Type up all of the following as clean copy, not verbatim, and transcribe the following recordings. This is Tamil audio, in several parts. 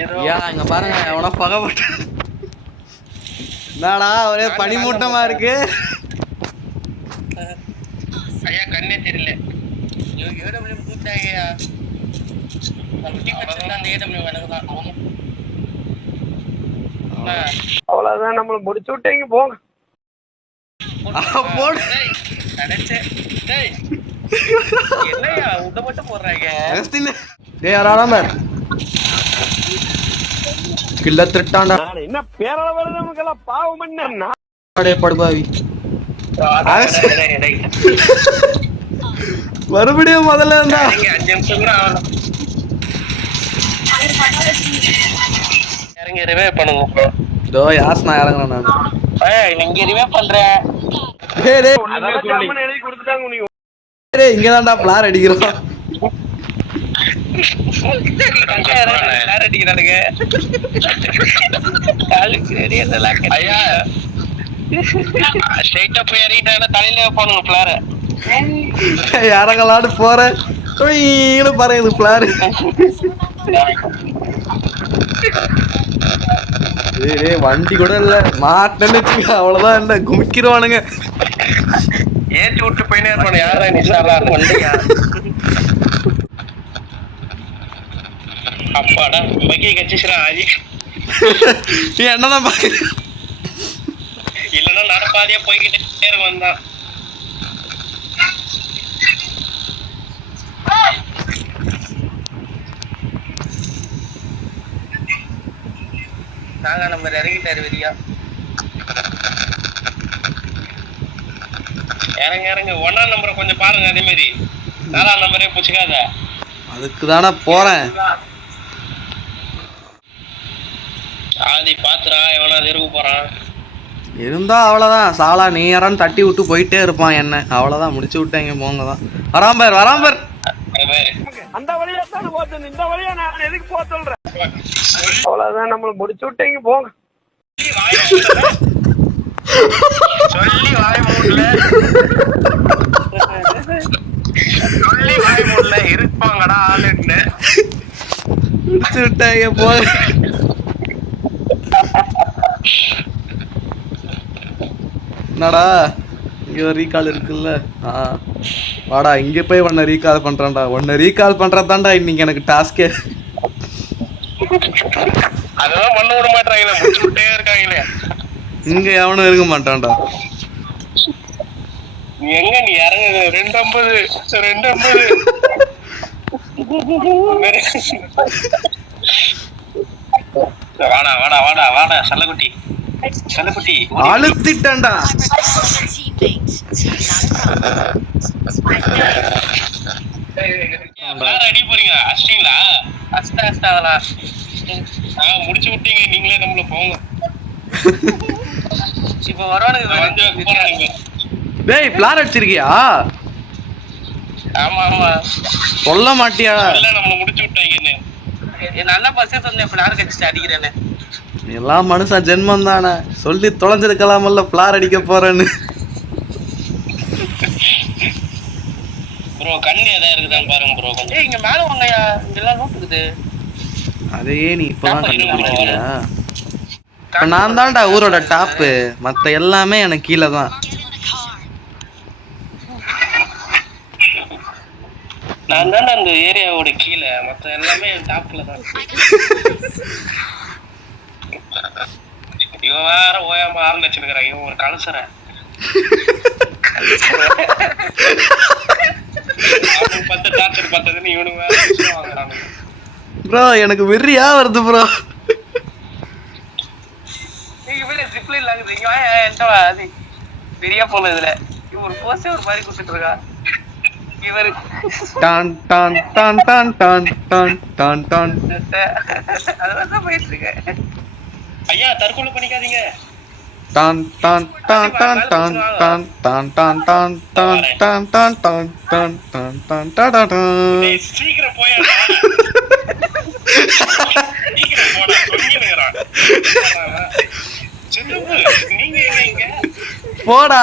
இங்க பாருங்க எவனா பகப்பட்ட என்னடா ஒரே பனிமூட்டமா இருக்கு. ஐயா கண்ணே தெரியல. ஏடபிள்யூ கூப்பிட்டாங்கய்யா. அவ்வளவுதான் நம்மள முடிச்சு விட்டீங்க போங்க. என்னையா உட மட்டும் போடுறாங்க. கில்ல திட்டாண்டா என்ன பேரளவு நமக்கெல்லாம் பாவம் என்ன படுபாவி. மறுபடியும் முதல்ல இருந்தா 5 நிமிஷம் கூட ஆகணும். இறங்கி ரிவே பண்ணுங்க. இதோ யாஸ்னா இறங்குறேன் நானு. இங்க ரிவே பண்றேன். எழுதி கொடுத்துட்டாங்க நீங்க. இங்கதான்டா பிளார் அடிக்கிறோம். இறங்கலான்னு போறேன் பாருங்க பிளாரு. வண்டி கூட இல்ல மாட்டேன்னு வச்சுக்க அவ்வளவுதான். இல்ல குமிக்கிறவானுங்க ஏற்றி விட்டு போயினே இருப்பானு. யாரா நிஷாலா வண்டியா அப்பாடா பைக்கை கச்சிச்சுடா ஆதி. நீ என்னதான் பாக்குற? இல்லன்னா நடப்பாதியா போய்கிட்டே வந்தான். நாங்க நம்பர் இறங்கிட்டாரு வெளியா. இறங்க இறங்க 1ஆம் நம்பரை கொஞ்சம் பாருங்க. அதே மாதிரி 4ஆம் நம்பரே பிடிச்சிக்காத. அதுக்கு தானே போறேன். ஆதி பாத்துறா எவனா தெருவு போறான். இருந்தா அவ்வளவுதான். சாலா நீ யாரான்னு தட்டி விட்டு போயிட்டே இருப்பான். என்ன அவ்வளவுதான் முடிச்சு விட்டேங்க. போங்கதான் வராம்பர் வராம்பர். அந்த வழியா தான் போச்சு. இந்த வழியா நான் எதுக்கு போக சொல்றேன். அவ்வளவுதான் நம்மள முடிச்சு விட்டீங்க போங்க. சொல்லி வாய் மூடல. சொல்லி வாய் மூடல. இருப்பாங்கடா ஆளுன்னு முடிச்சு விட்டாங்க போங்க. என்னடா இங்க ஒரு ரீகால் இருக்குல்ல. வாடா இங்க போய் உன்னை ரீகால் பண்றான்டா. உன்னை ரீகால் பண்றதான்டா இன்னைக்கு எனக்கு டாஸ்கே. அதெல்லாம் பண்ண விட மாட்டாங்களே. முடிச்சு விட்டே இருக்காங்களே. இங்க எவனும் இருக்க மாட்டான்டா. எங்க நீ இறங்கு. 250 வாடா வாடா வாடா வாடா சல்லக்குட்டி சல்லக்குட்டி அழுத்திட்டேன்டா. அடி போறீங்க. அஷ்டீங்களா அஷ்டாவலா முடிச்சு விட்டீங்க. நீங்களே நம்மள போங்க. இப்ப வரவானுங்க. டேய் பிளார் அடிச்சிருக்கியா? ஆமா ஆமா சொல்ல மாட்டியாடா? இல்ல நம்மள முடிச்சு விட்டாங்க. நல்லா பஸ்ஸே சொன்னேன் பிளார் கடிச்சு அடிக்கிறேன்னு. எல்லாம் மனுஷா ஜென்மம் தானே. சொல்லி தொலைஞ்சிருக்கலாமல்ல பிளார் அடிக்க போறேன்னு. ப்ரோ கண்ணு ஏதா இருக்குதான் பாருங்க ப்ரோ. கொஞ்சம் இங்க மேல வாங்கயா. இங்கெல்லாம் லூட் இருக்குது. அதையே நீ இப்பதான் கண்டுபிடிக்கிறியா? இப்ப நான் தான்டா ஊரோட டாப்பு. மத்த எல்லாமே எனக்கு கீழே தான். நான் தான்டா அந்த ஏரியாவோட கீழே. மத்த எல்லாமே டாப்ல தான். இவன் வேற ஓயாம ஆரம்பி வச்சிருக்கிறான். இவன் ஒரு கலசர பத்து டார்ச்சர் பத்ததுன்னு இவனுக்கு வேற வாங்குறானுங்க. ப்ரோ எனக்கு வெறியா வருது ப்ரோ. நீங்க வீடு ஜிப்ல இல்லாங்குது. இங்க வா என்கிட்ட வா. அது பெரிய போல இதுல ஒரு போஸ்டே ஒரு மாதிரி குடுத்துட்டு இருக்கா. இவரு டான் டான் டான் டான் டான் டான் டான் டான். அதான் போயிட்டு இருக்கு. ஐயா தற்கொலை பண்ணிக்காதீங்க. டான் டான் டான் டான் டான் டான் டான் டான் டான் டான் டான் டான் டான் டான் டான் டான் டான் டான். சீக்கிரம் போயாடா. சீக்கிரம் போடா. தொங்கிடுங்கறான். சின்னப்பு நீங்க எங்க? போடா.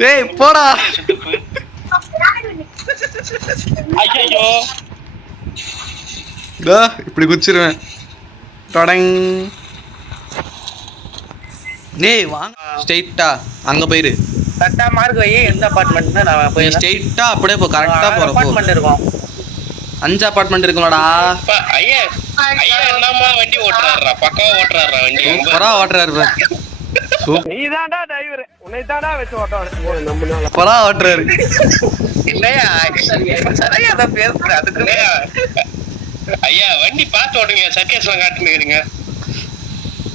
டேய் போடா. சின்னப்பு. ஐயோ இதோ இப்படி குச்சிருவேன். தொடங். டேய் வாங்க ஸ்ட்ரைட்டா அங்க போயிரு. கரெக்டா மார்க் வை. எந்த அபார்ட்மெண்ட் நான் நீ போய் ஸ்ட்ரைட்டா அப்படியே போ. கரெக்டா போற போ. அபார்ட்மெண்ட் இருக்கும். 5 அபார்ட்மெண்ட் இருக்குமாடா. ஐயா ஐயா என்னமா வண்டி ஓட்டுறாருடா, பக்காவா ஓட்டுறாருடா வண்டி. சூப்பரா ஓட்டுறாரு பாரு. நீதான்டா டிரைவர். உன்னை தான்டா வெச்சு ஓட்டணும். நம்மனால சூப்பரா ஓட்டுறாரு. இல்லையா சரியா தான் பேசுற. அதுக்கு ஐயா வண்டி பார்த்து ஓட்டுங்க, சர்க்கஸ்ல காட்டுங்க.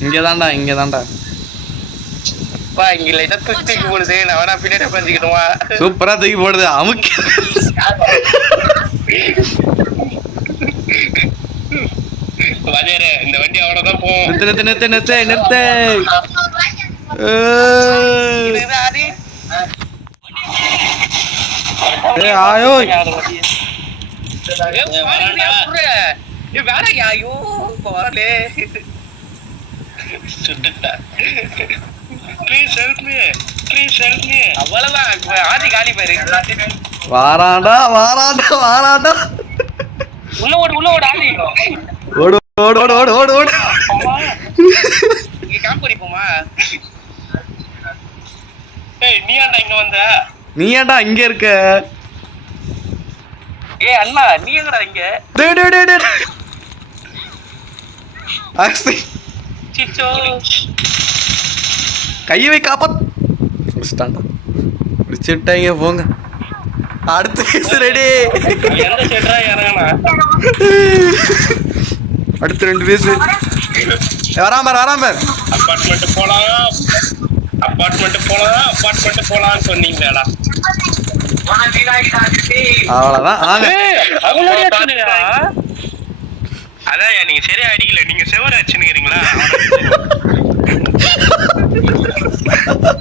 இங்க தான்டா. பா இங்க லைட்டா தூக்கி போடுது. நான் வேணா பின்னாடி உட்காந்துக்கிட்டுமா. சூப்பரா தூக்கி போடுது. அமுக்கி வாஜரே இந்த வண்டி அவ்வளவுதான் போகும். நிறுத்து. இது ஆதி. ஏய் ஆயோ. வேறயா? ஐயோ போறே. சுட்டுட்டா. Please help me. அவ்வளவுதான். ஆதி காலி பாரு. வாராண்டா. உள்ள ஓடு ஆதி. ஓடு. இங்க கேம்ப் பண்ணிப்போமா? ஏய் நீ ஏன்டா இங்க வந்த? நீ ஏன்டா இங்க இருக்க? ஏய் அண்ணா நீ எங்கடா இங்க? டேய். ஆக்சி. சிச்சோ. கையை வை காப்பாத். ஸ்டாண்டா. பிடிச்சிட்டாங்க போங்க. அடுத்த கேஸ் ரெடி. எந்த செட்ரா இறங்கனா? அடுத்த 2 பேஸ். வராம. அபார்ட்மெண்ட் போலாம் சொன்னீங்கடா. அவ்வளவுதான். வாங்க. அதான் நீங்க சரியா அடிக்கல, நீங்க செவர அடிச்சுக்கிறீங்களா?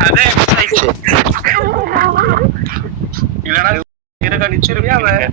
அதே இல்லடா இருக்க நிச்சிருவியா அவன்.